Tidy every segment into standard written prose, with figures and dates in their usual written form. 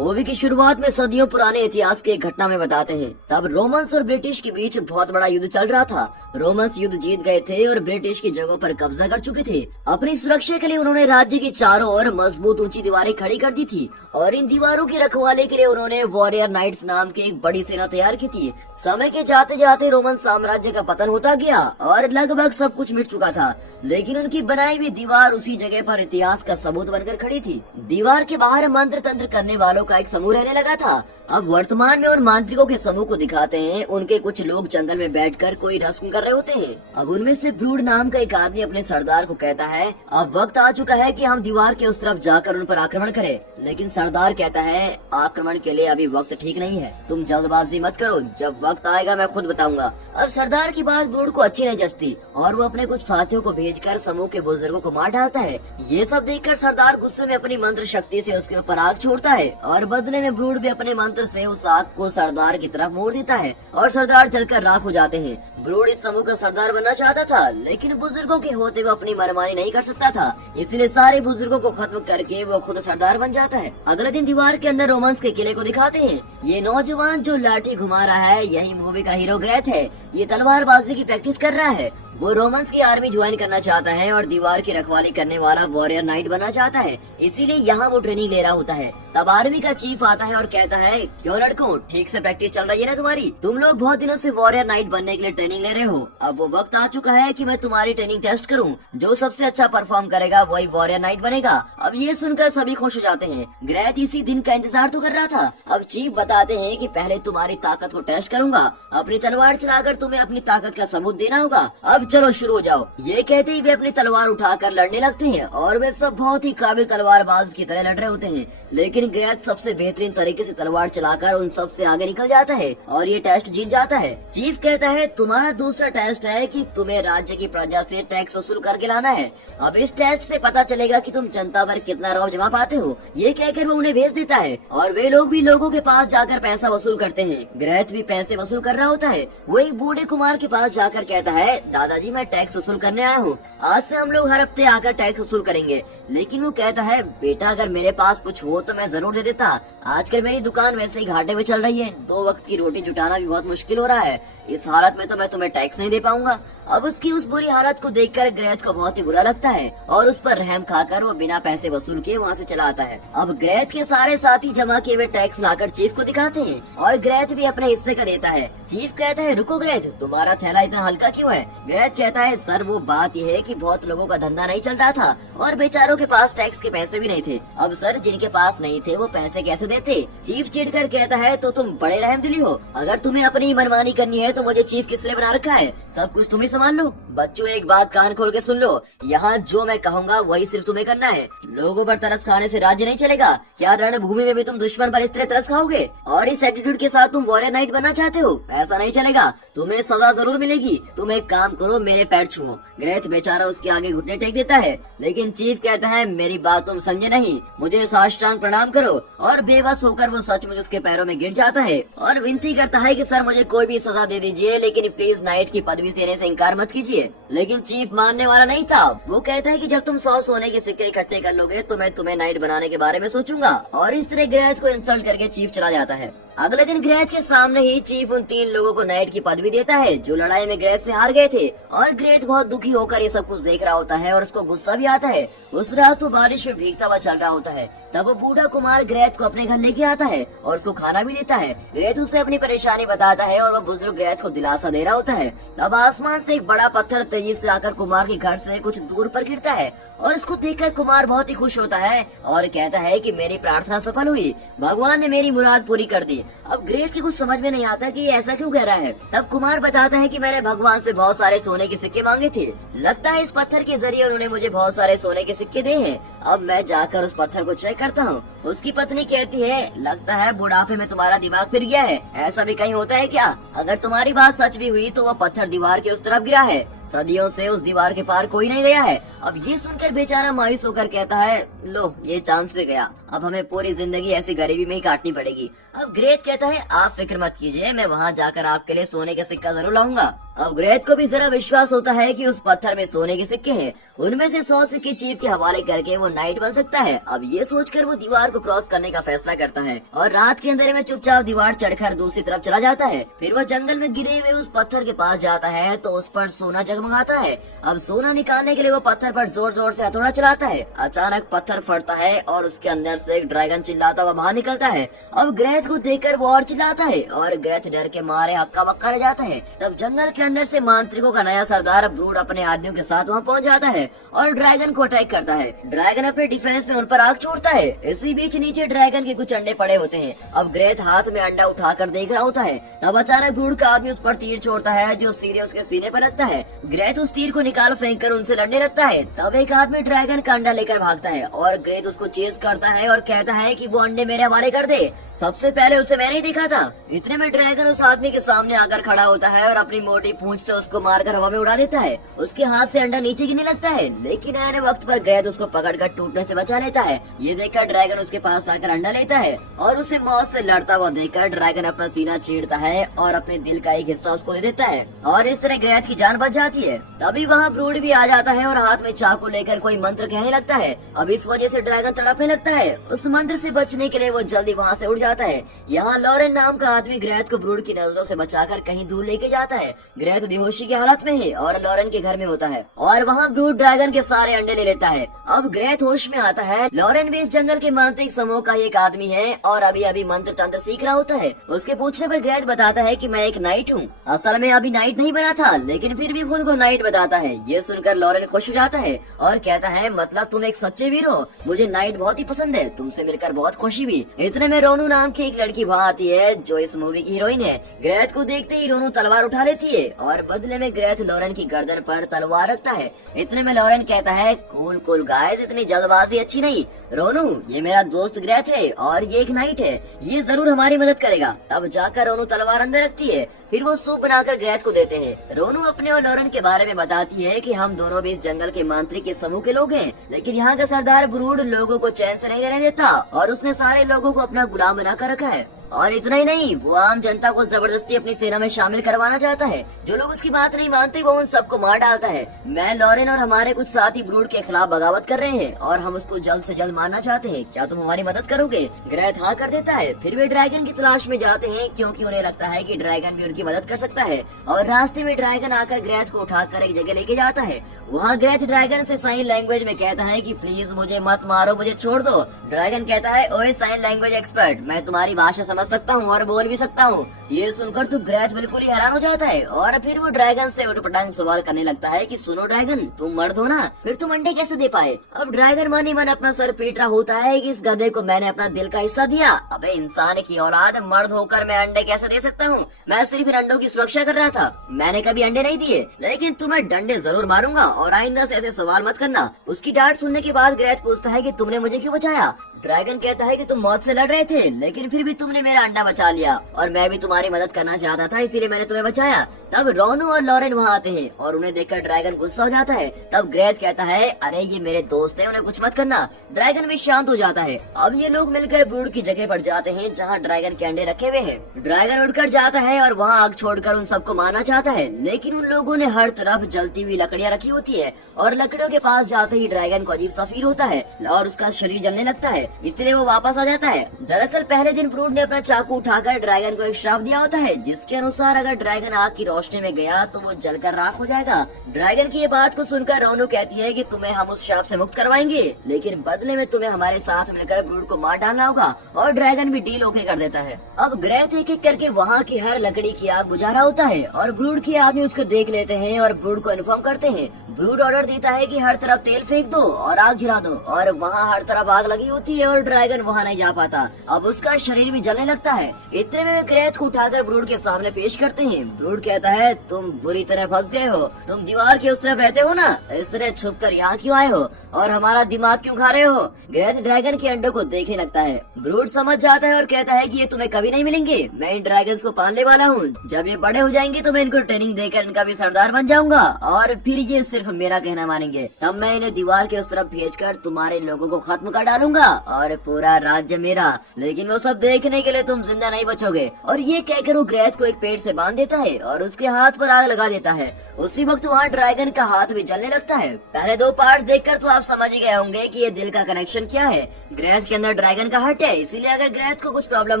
Movie की शुरुआत में सदियों पुराने इतिहास के एक घटना में बताते हैं। तब रोमन्स और ब्रिटिश के बीच बहुत बड़ा युद्ध चल रहा था। रोमन्स युद्ध जीत गए थे और ब्रिटिश की जगहों पर कब्जा कर चुके थे। अपनी सुरक्षा के लिए उन्होंने राज्य की चारों ओर मजबूत ऊंची दीवारें खड़ी कर दी थी और इन दीवारों की रखवाली के लिए उन्होंने वॉरियर नाइट्स नाम की एक बड़ी सेना तैयार की थी। समय के जाते जाते रोमन साम्राज्य का पतन होता गया और लगभग सब कुछ मिट चुका था, लेकिन उनकी बनाई हुई दीवार उसी जगह पर इतिहास का सबूत बनकर खड़ी थी। दीवार के बाहर मंत्र तंत्र करने वालों का एक समूह रहने लगा था। अब वर्तमान में उन मांत्रिकों के समूह को दिखाते हैं। उनके कुछ लोग जंगल में बैठकर कोई रस्म कर रहे होते हैं। अब उनमें से ब्रूड नाम का एक आदमी अपने सरदार को कहता है, अब वक्त आ चुका है कि हम दीवार के उस तरफ जाकर उन पर आक्रमण करें। लेकिन सरदार कहता है, आक्रमण के लिए अभी वक्त ठीक नहीं है, तुम जल्दबाजी मत करो, जब वक्त आएगा मैं खुद बताऊंगा। अब सरदार की बात ब्रूड को अच्छी नहीं जचती और वो अपने कुछ साथियों को भेजकर समूह के बुजुर्गों को मार डालता है। ये सब देखकर सरदार गुस्से में अपनी मंत्र शक्ति से उसके ऊपर आग छोड़ता है और बदले में ब्रूड भी अपने मंत्र से उस आग को सरदार की तरफ मोड़ देता है और सरदार जलकर राख हो जाते हैं। ब्रूड इस समूह का सरदार बनना चाहता था, लेकिन बुजुर्गों के होते हुए अपनी मनमानी नहीं कर सकता था, इसलिए सारे बुजुर्गों को खत्म करके वो खुद सरदार बन जाता है। अगले दिन दीवार के अंदर रोमांस के किले को दिखाते हैं। ये नौजवान जो लाठी घुमा रहा है, यही मूवी का हीरो ग्रेथ है। ये तलवारबाजी की प्रैक्टिस कर रहा है। वो रोमन्स की आर्मी ज्वाइन करना चाहता है और दीवार की रखवाली करने वाला वॉरियर नाइट बनना चाहता है, इसीलिए यहाँ वो ट्रेनिंग ले रहा होता है। तब आर्मी का चीफ आता है और कहता है, क्यों लड़कों, ठीक से प्रैक्टिस चल रही है ना तुम्हारी? तुम लोग बहुत दिनों से वॉरियर नाइट बनने के लिए ट्रेनिंग ले रहे हो। अब वो वक्त आ चुका है कि मैं तुम्हारी ट्रेनिंग टेस्ट करूँ। जो सबसे अच्छा परफॉर्म करेगा वही वॉरियर नाइट बनेगा। अब ये सुनकर सभी खुश हो जाते हैं। ग्रेथ इसी दिन का इंतजार तो कर रहा था। अब चीफ बताते हैं कि पहले तुम्हारी ताकत को टेस्ट करूंगा, अपनी तलवार चलाकर तुम्हें अपनी ताकत का सबूत देना होगा। अब चलो शुरू हो जाओ। ये कहते ही वे अपनी तलवार उठाकर लड़ने लगते हैं और वे सब बहुत ही काबिल तलवारबाज की तरह लड़ रहे होते हैं। लेकिन ग्रेथ सबसे बेहतरीन तरीके से तलवार चलाकर उन सब से आगे निकल जाता है और ये टेस्ट जीत जाता है। चीफ कहता है, तुम्हारा दूसरा टेस्ट है कि तुम्हें राज्य की प्रजा से टैक्स वसूल करके लाना है। अब इस टेस्ट से पता चलेगा कि तुम जनता पर कितना रौब जमा पाते हो। ये कहकर वो उन्हें भेज देता है और वे लोग भी लोगों के पास जाकर पैसा वसूल करते हैं। ग्रेथ भी पैसे वसूल कर रहा होता है। वो एक बूढ़े कुमार के पास जाकर कहता है, दादाजी मैं टैक्स वसूल करने आया हूँ, आज से हम लोग हर हफ्ते आकर टैक्स वसूल करेंगे। लेकिन वो कहता है, बेटा अगर मेरे पास कुछ हो तो मैं जरूर दे देता। आजकल मेरी दुकान वैसे ही घाटे में चल रही है, 2 वक्त की रोटी जुटाना भी बहुत मुश्किल हो रहा है। इस हालत में तो मैं तुम्हें टैक्स नहीं दे पाऊंगा। अब उसकी उस बुरी हालत को देखकर ग्रेथ को बहुत ही बुरा लगता है और उस पर रहम खाकर वो बिना पैसे वसूल किए वहाँ से चला आता है। अब ग्रेथ के सारे साथी जमा किए हुए टैक्स लाकर चीफ को दिखाते हैं और ग्रेथ भी अपने हिस्से का देता है। चीफ कहता है, रुको ग्रेथ, तुम्हारा थैला इतना हल्का क्यों है? ग्रेथ कहता है, सर वो बात यह है कि बहुत लोगों का धंधा नहीं चल रहा था और बेचारों के पास टैक्स के पैसे भी नहीं थे। अब सर जिनके पास नहीं थे वो पैसे कैसे देते? चीफ चिढ़कर कहता है, तो तुम बड़े रहमदिली हो। अगर तुम्हें अपनी मनमानी करनी है तो मुझे चीफ किस लिए बना रखा है? सब कुछ तुम ही संभाल लो। बच्चों एक बात कान खोल के सुन लो, यहाँ जो मैं कहूँगा वही सिर्फ तुम्हें करना है। लोगों पर तरस खाने से राज्य नहीं चलेगा। क्या रणभूमि में भी तुम दुश्मन पर इस तरह तरस खाओगे? और इस एटीट्यूड के साथ तुम वॉरियर नाइट बनना चाहते हो? ऐसा नहीं चलेगा, तुम्हें सजा जरूर मिलेगी। तुम एक काम करो, मेरे पैर छुओ। ग्रेथ बेचारा उसके आगे घुटने टेक देता है, लेकिन चीफ कहता है, मेरी बात तुम समझे नहीं, मुझे साष्टांग प्रणाम करो। और बेबस होकर वो सचमुच उसके पैरों में गिर जाता है और विनती करता है कि सर मुझे कोई भी सजा दे दीजिए, लेकिन प्लीज नाइट की पदवी देने से इनकार मत कीजिए। लेकिन चीफ मानने वाला नहीं था। वो कहता है कि जब तुम 100 सोने के सिक्के इकट्ठे कर लोगे तो मैं तुम्हें नाइट बनाने के बारे में सोचूंगा। और इस तरह ग्रेथ को इंसल्ट करके चीफ चला जाता है। अगले दिन ग्रेथ के सामने ही चीफ उन 3 लोगों को नाइट की पदवी देता है जो लड़ाई में ग्रेथ से हार गए थे। और ग्रेथ बहुत दुखी होकर ये सब कुछ देख रहा होता है और उसको गुस्सा भी आता है। उस रात वो बारिश में भीगता हुआ चल रहा होता है। तब वो बूढ़ा कुमार ग्रेथ को अपने घर लेके आता है और उसको खाना भी देता है। ग्रेथ उसे अपनी परेशानी बताता है और वो बुजुर्ग ग्रेथ को दिलासा दे रहा होता है। तब आसमान से एक बड़ा पत्थर तेजी से आकर कुमार के घर से कुछ दूर पर गिरता है और उसको देखकर कुमार बहुत ही खुश होता है और कहता है कि मेरी प्रार्थना सफल हुई, भगवान ने मेरी मुराद पूरी कर दी। अब ग्रेथ की कुछ समझ में नहीं आता कि ये ऐसा क्यों कह रहा है। तब कुमार बताता है कि मैंने भगवान से बहुत सारे सोने के सिक्के मांगे थे, लगता है इस पत्थर के जरिए उन्होंने मुझे बहुत सारे सोने के सिक्के दे हैं। अब मैं जाकर उस पत्थर को चेक करता हूँ। उसकी पत्नी कहती है, लगता है बुढ़ापे में तुम्हारा दिमाग फिर गया है, ऐसा भी कहीं होता है क्या? अगर तुम्हारी बात सच भी हुई तो वो पत्थर दीवार के उस तरफ गिरा है, सदियों से उस दीवार के पार कोई नहीं गया है। अब ये सुनकर बेचारा मायूस होकर कहता है, लो ये चांस पे गया, अब हमें पूरी जिंदगी ऐसी गरीबी में ही काटनी पड़ेगी। अब ग्रेथ कहता है, आप फिक्र मत कीजिए, मैं वहाँ जाकर आपके लिए सोने का सिक्का जरूर लाऊंगा। अब ग्रेथ को भी जरा विश्वास होता है कि उस पत्थर में सोने के सिक्के हैं। उनमें से 100 सिक्के चीफ के हवाले करके वो नाइट बन सकता है। अब ये सोचकर वो दीवार को क्रॉस करने का फैसला करता है और रात के अंधेरे में चुपचाप दीवार चढ़कर दूसरी तरफ चला जाता है। फिर वो जंगल में गिरे हुए उस पत्थर के पास जाता है तो उस पर सोना जगमगाता है। अब सोना निकालने के लिए वो पत्थर पर जोर जोर से हथौड़ा चलाता है। अचानक पत्थर फटता है और उसके अंदर से एक ड्रैगन चिल्लाता हुआ बाहर निकलता है। अब ग्रेथ को देखकर वो और चिल्लाता है और ग्रेथ डर के मारे हक्का बक्का रह जाता है। तब जंगल के अंदर से मांत्रिकों का नया सरदार ब्रूड अपने आदमियों के साथ वहाँ पहुँच जाता है और ड्रैगन को अटैक करता है। ड्रैगन अपने डिफेंस में उन पर आग छोड़ता है। इसी बीच नीचे ड्रैगन के कुछ अंडे पड़े होते हैं। अब ग्रेथ हाथ में अंडा उठाकर देख रहा होता है। तब अचानक ब्रूड का आदमी उस पर तीर छोड़ता है जो सीधे उसके सीने पर लगता है। ग्रेथ उस तीर को निकाल फेंक कर उनसे लड़ने लगता है। तब एक आदमी ड्रैगन का अंडा लेकर भागता है और ग्रेथ उसको चेज करता है और कहता है कि वो अंडे मेरे हवाले कर दे, सबसे पहले उसे मैंने ही देखा था। इतने में ड्रैगन उस आदमी के सामने आकर खड़ा होता है और अपनी मोटी पूंछ से उसको मारकर हवा में उड़ा देता है। उसके हाथ से अंडा नीचे गिरने लगता है, लेकिन ऐसे वक्त पर ग्रेथ उसको पकड़कर टूटने से बचा लेता है। ये देखकर ड्रैगन उसके पास आकर अंडा लेता है और उसे मौत से लड़ता हुआ देखकर ड्रैगन अपना सीना चीरता है और अपने दिल का एक हिस्सा उसको दे देता है और इस तरह ग्रेथ की जान बच जाती है। तभी वहाँ ब्रूड भी आ जाता है और हाथ में चाकू लेकर कोई मंत्र कहने लगता है। अब इस वजह से ड्रैगन तड़पने लगता है। उस मंत्र से बचने के लिए वो जल्दी वहाँ से उड़ जाता है। यहाँ लॉरेन नाम का आदमी ग्रेथ को ब्रूड की नजरों से बचाकर कहीं दूर लेके जाता है। ग्रेथ बेहोशी की हालत में है और लॉरेन के घर में होता है और वहाँ ब्रूड ड्रैगन के सारे अंडे ले लेता है। अब ग्रेथ होश में आता है। लॉरेन भी इस जंगल के मांत्रिक समूह का एक आदमी है और अभी अभी मंत्र तंत्र सीख रहा होता है। उसके पूछने पर ग्रेथ बताता है कि मैं एक नाइट हूँ। असल में अभी नाइट नहीं बना था, लेकिन फिर भी खुद को नाइट बताता है। ये सुनकर लॉरेन खुश हो जाता है और कहता है मतलब तुम एक सच्चे वीर हो, मुझे नाइट बहुत ही पसंद है, तुमसे मिलकर बहुत खुशी हुई। इतने में रोनू नाम की एक लड़की वहाँ आती है जो इस मूवी की हीरोइन है। ग्रेथ को देखते ही रोनू तलवार उठा लेती है और बदले में ग्रेथ लॉरेन की गर्दन पर तलवार रखता है। इतने में लॉरेन कहता है कूल कूल गाइस, इतनी जल्दबाजी अच्छी नहीं। रोनू ये मेरा दोस्त ग्रेथ है और ये एक नाइट है, ये जरूर हमारी मदद करेगा। तब जाकर रोनू तलवार अंदर रखती है। फिर वो सूप बनाकर ग्रेथ को देते हैं। रोनू अपने और लॉरेन के बारे में बताती है कि हम दोनों भी इस जंगल के मांत्रिक के समूह के लोग हैं, लेकिन यहाँ का सरदार ब्रूड लोगों को चैन से नहीं रहने देता और उसने सारे लोगों को अपना गुलाम बनाकर रखा है। और इतना ही नहीं, वो आम जनता को जबरदस्ती अपनी सेना में शामिल करवाना चाहता है। जो लोग उसकी बात नहीं मानते वो उन सबको मार डालता है। मैं, लॉरेन और हमारे कुछ साथी ब्रूड के खिलाफ बगावत कर रहे हैं और हम उसको जल्द से जल्द मारना चाहते हैं। क्या तुम हमारी मदद करोगे? ग्रेथ हाँ कर देता है। फिर वे ड्रैगन की तलाश में जाते हैं क्योंकि उन्हें लगता है कि ड्रैगन भी उनकी मदद कर सकता है। और रास्ते में ड्रैगन आकर ग्रेथ को उठाकर एक जगह लेके जाता है। वहाँ ग्रेथ ड्रैगन से साइन लैंग्वेज में कहता है कि प्लीज मुझे मत मारो, मुझे छोड़ दो। ड्रैगन कहता है ओए साइन लैंग्वेज एक्सपर्ट, मैं तुम्हारी भाषा समझ सकता हूँ और बोल भी सकता हूँ। ये सुनकर तो ग्रेथ बिल्कुल ही हैरान हो जाता है और फिर वो ड्रैगन से उटपटांग सवाल करने लगता है कि सुनो ड्रैगन, तुम मर्द हो ना, फिर तुम अंडे कैसे दे पाए? अब ड्रैगन मन ही मन अपना सर पीट रहा होता है कि इस गधे को मैंने अपना दिल का हिस्सा दिया। अबे इंसान की औलाद, मर्द होकर मैं अंडे कैसे दे सकता हूँ? मैं सिर्फ इन अंडों की सुरक्षा कर रहा था, मैंने कभी अंडे नहीं दिए, लेकिन तुम्हें डंडे जरूर मारूंगा और आइंदा से ऐसे सवाल मत करना। उसकी डांट सुनने के बाद ग्रेथ पूछता है कि तुमने मुझे क्यों बचाया? ड्रैगन कहता है कि तुम मौत से लड़ रहे थे, लेकिन फिर भी तुमने मेरा अंडा बचा लिया और मैं भी तुम्हारी मदद करना चाहता था, इसीलिए मैंने तुम्हें बचाया। तब रोनू और लॉरेन वहाँ आते हैं और उन्हें देखकर ड्रैगन गुस्सा हो जाता है। तब ग्रेथ कहता है अरे ये मेरे दोस्त हैं, उन्हें कुछ मत करना। ड्रैगन भी शांत हो जाता है। अब ये लोग मिलकर ब्रूड की जगह पर जाते हैं जहाँ ड्रैगन के अंडे रखे हुए हैं। ड्रैगन उठकर जाता है और वहाँ आग छोड़कर उन सबको मारना चाहता है, लेकिन उन लोगों ने हर तरफ जलती हुई लकड़ियाँ रखी होती है और लकड़ियों के पास जाते ही ड्रैगन को अजीब सा फील होता है और उसका शरीर जलने लगता है, इसलिए वो वापस आ जाता है। दरअसल पहले दिन ब्रूड ने अपना चाकू उठाकर ड्रैगन को एक श्राप दिया होता है, जिसके अनुसार अगर ड्रैगन आग की रोशनी में गया तो वो जलकर राख हो जाएगा। ड्रैगन की ये बात को सुनकर रोनू कहती है कि तुम्हें हम उस श्राप से मुक्त करवाएंगे, लेकिन बदले में तुम्हें हमारे साथ मिलकर ब्रूड को मार डालना होगा। और ड्रैगन भी डील ओके कर देता है। अब ग्रेथ एक एक करके वहाँ की हर लकड़ी की आग बुझा रहा होता है और ब्रूड के आदमी उसको देख लेते हैं और ब्रूड को इन्फॉर्म करते हैं। ब्रूड ऑर्डर देता है कि हर तरफ तेल फेंक दो और आग जला दो और वहाँ हर तरफ आग लगी होती है और ड्रैगन वहाँ नहीं जा पाता। अब उसका शरीर भी जलने लगता है। इतने में वे ग्रेथ को उठाकर ब्रूड के सामने पेश करते हैं। ब्रूड कहता है तुम बुरी तरह फंस गए हो, तुम दीवार के उस तरफ रहते हो ना, इस तरह छुप कर यहाँ क्यों आए हो और हमारा दिमाग क्यों खा रहे हो? ग्रेथ ड्रैगन के अंडों को देखने लगता है। ब्रूड समझ जाता है और कहता है कि ये तुम्हें कभी नहीं मिलेंगे, मैं इन ड्रैगन्स को पालने वाला हूँ, जब ये बड़े हो जाएंगे तो मैं इनको ट्रेनिंग देकर इनका भी सरदार बन जाऊंगा और फिर ये सिर्फ मेरा कहना मानेंगे। तब मैं इन्हें दीवार के उस तरफ भेजकर तुम्हारे लोगों को खत्म कर डालूंगा और पूरा राज्य मेरा, लेकिन वो सब देखने के लिए तुम जिंदा नहीं बचोगे। और ये कहकर वो ग्रेथ को एक पेड़ से बांध देता है और उसके हाथ पर आग लगा देता है। उसी वक्त वहाँ ड्रैगन का हाथ भी जलने लगता है। पहले दो पार्ट्स देखकर तो आप समझ ही गए होंगे कि ये दिल का कनेक्शन क्या है। ग्रेथ के अंदर ड्रैगन का हार्ट है, इसीलिए अगर ग्रेथ को कुछ प्रॉब्लम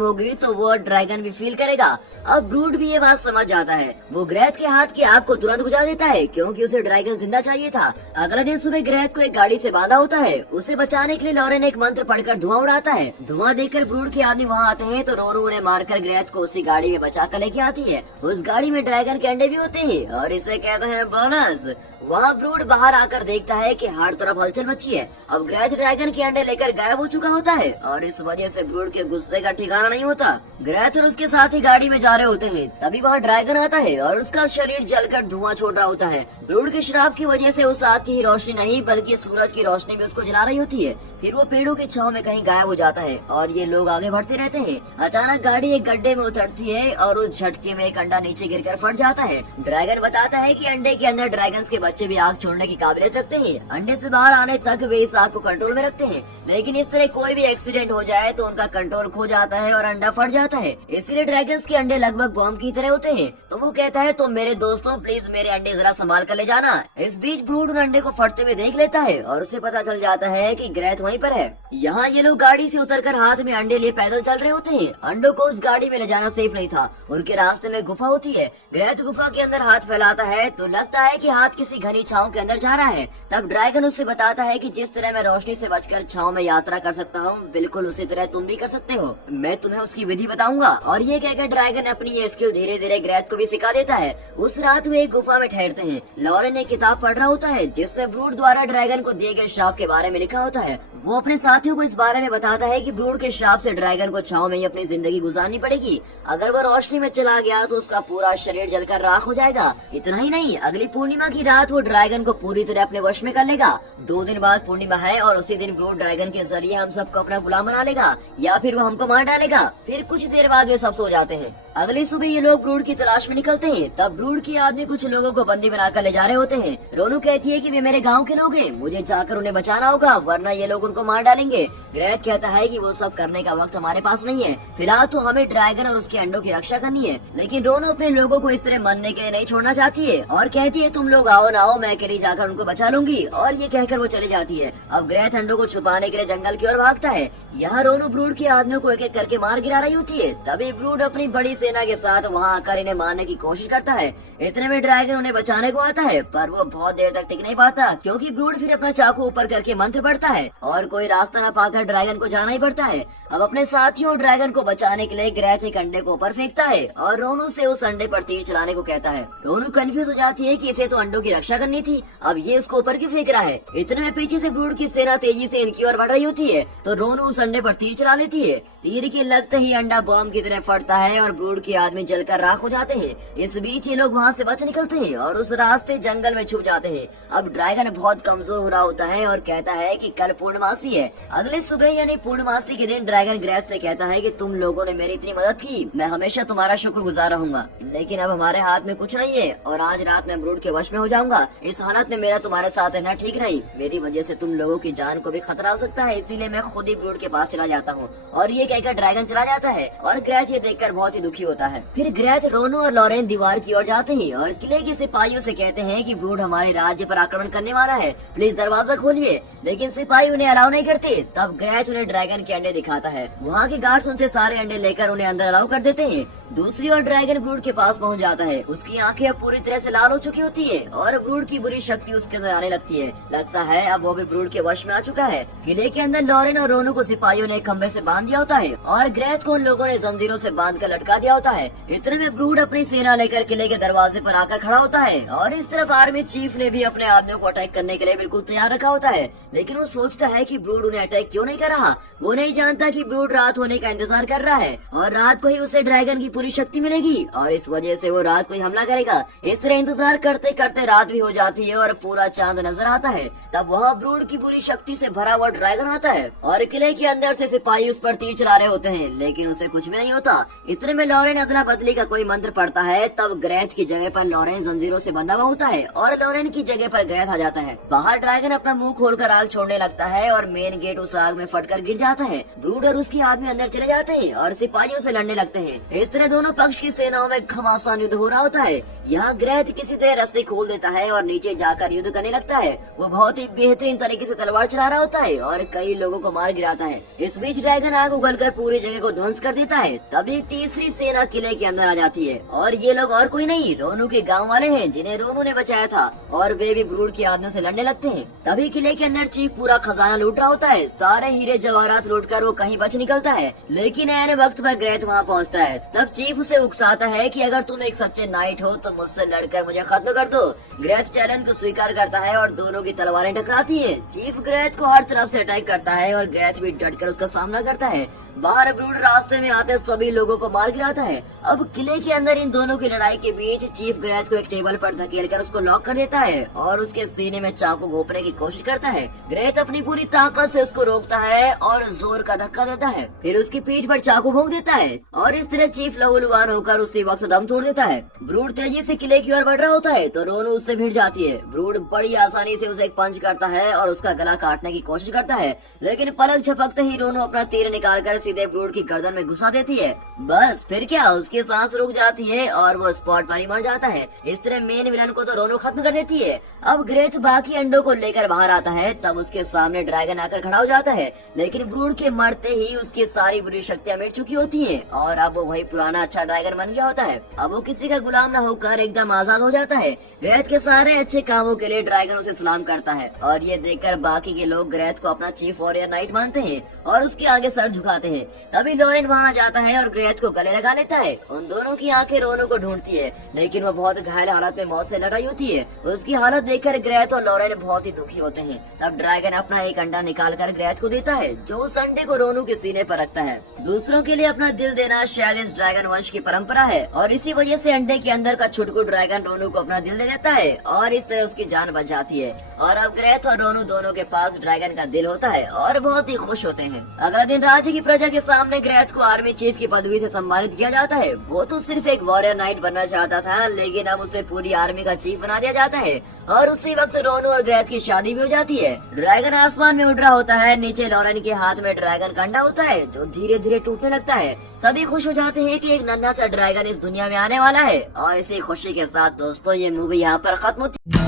होगी तो वो ड्रैगन भी फील करेगा। अब ब्रूड भी ये बात समझ जाता है। वो ग्रेथ के हाथ की आग को तुरंत बुझा देता है क्योंकि उसे ड्रैगन जिंदा चाहिए था। अगले दिन सुबह ग्रेथ को एक गाड़ी से बांधा होता है। उसे बचाने के लिए लॉरेन एक मंत्र पढ़कर धुआं उड़ाता है। धुआं देखकर ब्रूड के आदमी वहाँ आते हैं तो रोनो उन्हें मारकर ग्रेथ को उसी गाड़ी में बचा कर लेके आती है। उस गाड़ी में ड्रैगन के अंडे भी होते हैं और इसे कहते हैं बोनस। वहाँ ब्रूड बाहर आकर देखता है कि हर तरफ हलचल मची है। अब ग्रेथ ड्रैगन के अंडे लेकर गायब हो चुका होता है और इस वजह से ब्रूड के गुस्से का ठिकाना नहीं होता। ग्रेथ और उसके साथ ही गाड़ी में जा रहे होते हैं, तभी वहाँ ड्रैगन आता है और उसका शरीर जलकर धुआं छोड़ रहा होता है। ब्रूड के शराब की वजह से उस आग की ही रोशनी नहीं बल्कि सूरज की रोशनी भी उसको जला रही होती है। फिर वो पेड़ों की छांव में कहीं गायब हो जाता है और ये लोग आगे बढ़ते रहते हैं। अचानक गाड़ी एक गड्ढे में उतरती है और उस झटके में एक अंडा नीचे गिरकर फट जाता है। ड्रैगन बताता है कि अंडे के अंदर ड्रैगन्स के बच्चे भी आग छोड़ने की काबिलियत रखते हैं। अंडे से बाहर आने तक वे इस आग को कंट्रोल में रखते हैं, लेकिन इस तरह कोई भी एक्सीडेंट हो जाए तो उनका कंट्रोल खो जाता है और अंडा फट जाता है। इसीलिए ड्रैगन्स के अंडे लगभग बॉम्ब की तरह होते हैं। तो वो कहता है, तुम मेरे दोस्तों प्लीज मेरे अंडे जरा संभाल कर ले जाना। इस बीच ब्रूड उन अंडे को फटते हुए देख लेता है और उसे पता चल जाता है कि ग्रेथ वहीं पर है। यहाँ ये लोग गाड़ी से उतरकर हाथ में अंडे लिए पैदल चल रहे होते हैं। अंडों को उस गाड़ी में ले जाना सेफ नहीं था। उनके रास्ते में गुफा होती है। ग्रेथ गुफा के अंदर हाथ फैलाता है तो लगता है कि हाथ किसी घनी छांव के अंदर जा रहा है। तब ड्रैगन उससे बताता है कि जिस तरह मैं रोशनी से बचकर छांव में यात्रा कर सकता हूँ, बिल्कुल उसी तरह तुम भी कर सकते हो। मैं तुम्हें उसकी विधि बताऊंगा। और ये कहकर ड्रैगन अपनी ये स्किल धीरे धीरे ग्रेथ को भी सिखा देता है। उस रात वे एक गुफा में ठहरते हैं। लॉरेन एक किताब पढ़ रहा होता है जिसमें ब्रूड द्वारा ड्रैगन को दिए गए श्राप के बारे में लिखा होता है। वो अपने साथियों को इस बारे में बताता है कि ब्रूड के श्राप से ड्रैगन को छांव में ही अपनी जिंदगी गुजारनी पड़ेगी। अगर वो रोशनी में चला गया तो उसका पूरा शरीर जलकर राख हो जाएगा। इतना ही नहीं, अगली पूर्णिमा की रात वो ड्रैगन को पूरी तरह अपने वश में कर लेगा। 2 दिन बाद पूर्णिमा है और उसी दिन ब्रूड ड्रैगन के जरिए हम सबको अपना गुलाम बना लेगा या फिर वो हमको मार डालेगा। फिर कुछ देर बाद वे सब सो जाते हैं। अगली सुबह ये लोग ब्रूड की तलाश में निकलते हैं। तब ब्रूड के आदमी कुछ लोगों को बंदी बनाकर ले जा रहे होते हैं। रोनू कहती है कि वे मेरे गांव के लोग हैं, मुझे जाकर उन्हें बचाना होगा वरना ये लोग उनको मार डालेंगे। ग्रेथ कहता है कि वो सब करने का वक्त हमारे पास नहीं है, फिलहाल तो हमें ड्रैगन और उसके अंडों की रक्षा करनी है। लेकिन रोनू अपने लोगों को इस तरह मरने के लिए नहीं छोड़ना चाहती है और कहती है, तुम लोग आओ ना आओ, मैं अकेली जाकर उनको बचा लूंगी। और ये कहकर वो चली जाती है। अब ग्रेथ अंडों को छुपाने के लिए जंगल की ओर भागता है। यहाँ रोनू ब्रूड के आदमियों को एक एक करके मार गिरा रही होती है। तभी ब्रूड अपनी बड़ी सेना के साथ वहाँ आकर इन्हें मारने की कोशिश करता है। इतने में ड्रैगन उन्हें बचाने को आता है, पर वो बहुत देर तक टिक नहीं पाता क्योंकि ब्रूड फिर अपना चाकू ऊपर करके मंत्र पढ़ता है और कोई रास्ता न पाकर ड्रैगन को जाना ही पड़ता है। अब अपने साथियों ड्रैगन को बचाने के लिए ग्रेथ एक अंडे को ऊपर फेंकता है और रोनू से उस अंडे पर तीर चलाने को कहता है। रोनू कंफ्यूज हो जाती है कि इसे तो अंडों की रक्षा करनी थी, अब ये उसको ऊपर क्यों फेंक रहा है। इतने में पीछे से ब्रूड की सेना तेजी से इनकी ओर बढ़ रही होती है तो रोनू उस अंडे पर तीर चला लेती है। तीर के लगते ही अंडा बॉम्ब की तरह फटता है और ब्रूड के आदमी जलकर राख हो जाते हैं। इस बीच ये लोग वहाँ से बच निकलते हैं और उस रास्ते जंगल में छुप जाते हैं। अब ड्रैगन बहुत कमजोर हो रहा होता है और कहता है कि कल पूर्णमासी है। अगले सुबह यानी पूर्णमासी के दिन ड्रैगन ग्रेथ से कहता है कि तुम लोगों ने मेरी इतनी मदद की, मैं हमेशा तुम्हारा शुक्रगुजार रहूंगा, लेकिन अब हमारे हाथ में कुछ नहीं है और आज रात मैं ब्रूड के वश में हो जाऊंगा। इस हालत में मेरा तुम्हारे साथ रहना ठीक नहीं, मेरी वजह से तुम लोगों की जान को भी खतरा हो सकता है, इसीलिए मैं खुद ही ब्रूड के पास चला जाता हूँ। और ये कहकर ड्रैगन चला जाता है और ग्रेथ ये देखकर बहुत ही दुखी होता है। फिर ग्रेथ, रोनो और लॉरेन दीवार की ओर जाते हैं और किले के सिपाहियों से कहते हैं कि ब्रूड हमारे राज्य पर आक्रमण करने वाला है, प्लीज दरवाजा खोलिए। लेकिन सिपाही उन्हें अलाउ नहीं करते। तब ग्रेथ उन्हें ड्रैगन के अंडे दिखाता है। वहाँ के गार्ड्स उनसे सारे अंडे लेकर उन्हें अंदर अलाउ कर देते हैं। दूसरी ओर ड्रैगन ब्रूड के पास पहुँच जाता है। उसकी आंखें अब पूरी तरह से लाल हो चुकी होती है और ब्रूड की बुरी शक्ति उसके अंदर आने लगती है। लगता है अब वो भी ब्रूड के वश में आ चुका है। किले के अंदर लॉरेन और रोनो को सिपाहियों ने खंबे से बांध दिया होता है और ग्रेथ को उन लोगों ने जंजीरों से बांध कर लटका दिया होता है। इतने में ब्रूड अपनी सेना लेकर किले के दरवाजे पर आकर खड़ा होता है और इस तरफ आर्मी चीफ ने भी अपने आदमियों को अटैक करने के लिए बिल्कुल तैयार रखा होता है। लेकिन वो सोचता है कि ब्रूड उन्हें अटैक क्यों नहीं कर रहा। वो नहीं जानता कि ब्रूड रात होने का इंतजार कर रहा है और रात को ही उसे ड्रैगन की पूरी शक्ति मिलेगी और इस वजह से वो रात को ही हमला करेगा। इस तरह इंतजार करते करते रात भी हो जाती है और पूरा चांद नजर आता है। तब वहाँ ब्रूड की बुरी शक्ति से भरा हुआ ड्रैगन आता है और किले के अंदर से सिपाही उस पर तीर चला रहे होते हैं, लेकिन उसे कुछ भी नहीं होता। इतने में लॉरेन अदला बदली का कोई मंत्र पढ़ता है। तब ग्रेथ की जगह पर लॉरेन जंजीरों से बंधा हुआ होता है और लॉरेन की जगह पर ग्रेथ आ जाता है। बाहर ड्रैगन अपना मुंह खोलकर आग छोड़ने लगता है और मेन गेट उस आग में फटकर गिर जाता है। ब्रूड और उसके आदमी अंदर चले जाते हैं और सिपाहियों से लड़ने लगते हैं। इस तरह दोनों पक्ष की सेनाओं में घमासान युद्ध हो रहा होता है। यहाँ ग्रेथ किसी तरह रस्सी खोल देता है और नीचे जाकर युद्ध करने लगता है। वो बहुत ही बेहतरीन तरीके से तलवार चला रहा होता है और कई लोगों को मार गिराता है। इस बीच ड्रैगन आग उगलकर पूरी जगह को ध्वंस कर देता है। तभी तीसरी सेना किले के अंदर आ जाती है और ये लोग और कोई नहीं, रोनू के गांव वाले हैं जिन्हें रोनू ने बचाया था और वे भी ब्रूड के आदमियों से लड़ने लगते हैं। तभी किले के अंदर चीफ पूरा खजाना लूट रहा होता है। सारे हीरे जवाहरात लूटकर वो कहीं बच निकलता है, लेकिन ऐन वक्त पर ग्रेथ वहाँ पहुँचता है। तब चीफ उसे उकसाता है कि अगर तुम एक सच्चे नाइट हो तो मुझसे लड़कर मुझे खत्म कर दो। ग्रेथ चैलेंज को स्वीकार करता है और दोनों की तलवारें टकराती हैं। चीफ ग्रेथ को हर तरफ से अटैक करता है और ग्रेथ भी डटकर उसका सामना करता है। बाहर ब्रूड रास्ते में आते सभी लोगों को मार गिराता है। अब किले के अंदर इन दोनों की लड़ाई के बीच चीफ ग्रेथ को एक टेबल पर धकेलकर उसको लॉक कर देता है और उसके सीने में चाकू घोंपने की कोशिश करता है। ग्रेथ अपनी पूरी ताकत से उसको रोकता है और जोर का धक्का देता है, फिर उसकी पीठ पर चाकू भोंक देता है और इस तरह चीफ लहूलुहान होकर उसी वक्त दम तोड़ देता है। ब्रूड तेजी से किले की ओर बढ़ रहा होता है तो रोनू उससे भिड़ जाती है। ब्रूड बड़ी आसानी से उसे एक पंच करता है और उसका गला काटने की कोशिश करता है, लेकिन पलक झपकते ही रोनू अपना तीर निकालकर सीधे ब्रूड की गर्दन में घुसा देती है। बस फिर क्या, उसकी सांस रुक जाती है और वो स्पॉट पर ही मर जाता है। इस तरह मेन विलन को तो रोनू खत्म कर देती है। अब ग्रेथ बाकी अंडों को लेकर बाहर आता है। तब उसके सामने ड्रैगन आकर खड़ा हो जाता है, लेकिन ब्रूड के मरते ही उसकी सारी बुरी शक्तियाँ मिट चुकी होती हैं और अब वो वही पुराना अच्छा ड्रैगन बन गया होता है। अब वो किसी का गुलाम न होकर एकदम आजाद हो जाता है। ग्रेथ के सारे अच्छे कामों के लिए ड्रैगन उसे सलाम करता है और ये देखकर बाकी के लोग ग्रेथ को अपना चीफ वॉरियर नाइट मानते हैं और उसके आगे सर झुकाते हैं। तभी लॉरेन वहाँ जाता है और ग्रेथ को गले लगा लेता है। उन दोनों की आंखें रोनू को ढूंढती है, लेकिन वो बहुत घायल हालत में मौत से लड़ रही होती है। उसकी हालत देखकर ग्रेथ और लॉरेन बहुत ही दुखी होते हैं। तब ड्रैगन अपना एक अंडा निकालकर ग्रेथ को देता है, जो उस अंडे को रोनू के सीने पर रखता है। दूसरों के लिए अपना दिल देना शायद इस ड्रैगन वंश की परंपरा है और इसी वजह से अंडे के अंदर का छुटकू ड्रैगन रोनू को अपना दिल दे देता है और इस तरह उसकी जान बच जाती है। और अब ग्रेथ और रोनू दोनों के पास ड्रैगन का दिल होता है और बहुत ही खुश होते हैं। अगला दिन राज्य की प्रजा के सामने ग्रेथ को आर्मी चीफ की पदवी से सम्मानित किया जाता है। वो तो सिर्फ एक वॉरियर नाइट बनना चाहता था, लेकिन अब उसे पूरी आर्मी का चीफ बना दिया जाता है और उसी वक्त रोनू और ग्रेथ की शादी भी हो जाती है। ड्रैगन आसमान में उड़ रहा होता है। नीचे लॉरेन के हाथ में ड्रैगन का अंडा होता है जो धीरे धीरे टूटने लगता है। सभी खुश हो जाते हैं कि एक नन्हा सा ड्रैगन इस दुनिया में आने वाला है और इसी खुशी के साथ दोस्तों ये मूवी यहाँ पर खत्म होती है।